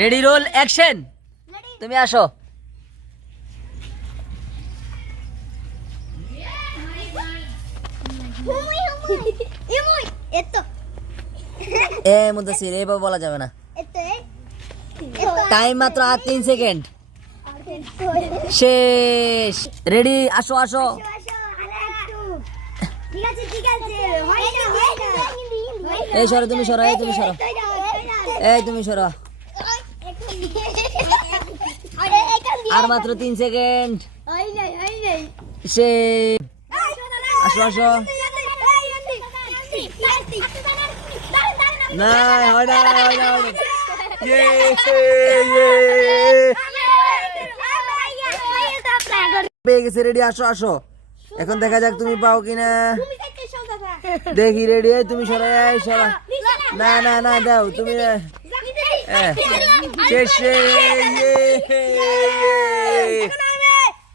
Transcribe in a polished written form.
Ready roll action. তুমি আসো। মুদাসির এইভাবে বলা যাবে না। টাইম মাত্র আর 3 সেকেন্ড। শেষ। রেডি, আসো আসো। এই সরো, তুমি সরো, এই তুমি সরো, এই তুমি সরো। আর মাত্র 3 সেকেন্ড। শেষ। আসো আসো। না হয় না, হয় না, হয় না। পেয়ে গেছে। রেডি, আসো আসো। এখন দেখা যাক তুমি পাও কিনা। দেখি। রেডি, তুমি সরো, এই সরো। না না না, দাও তুমি। শেষ।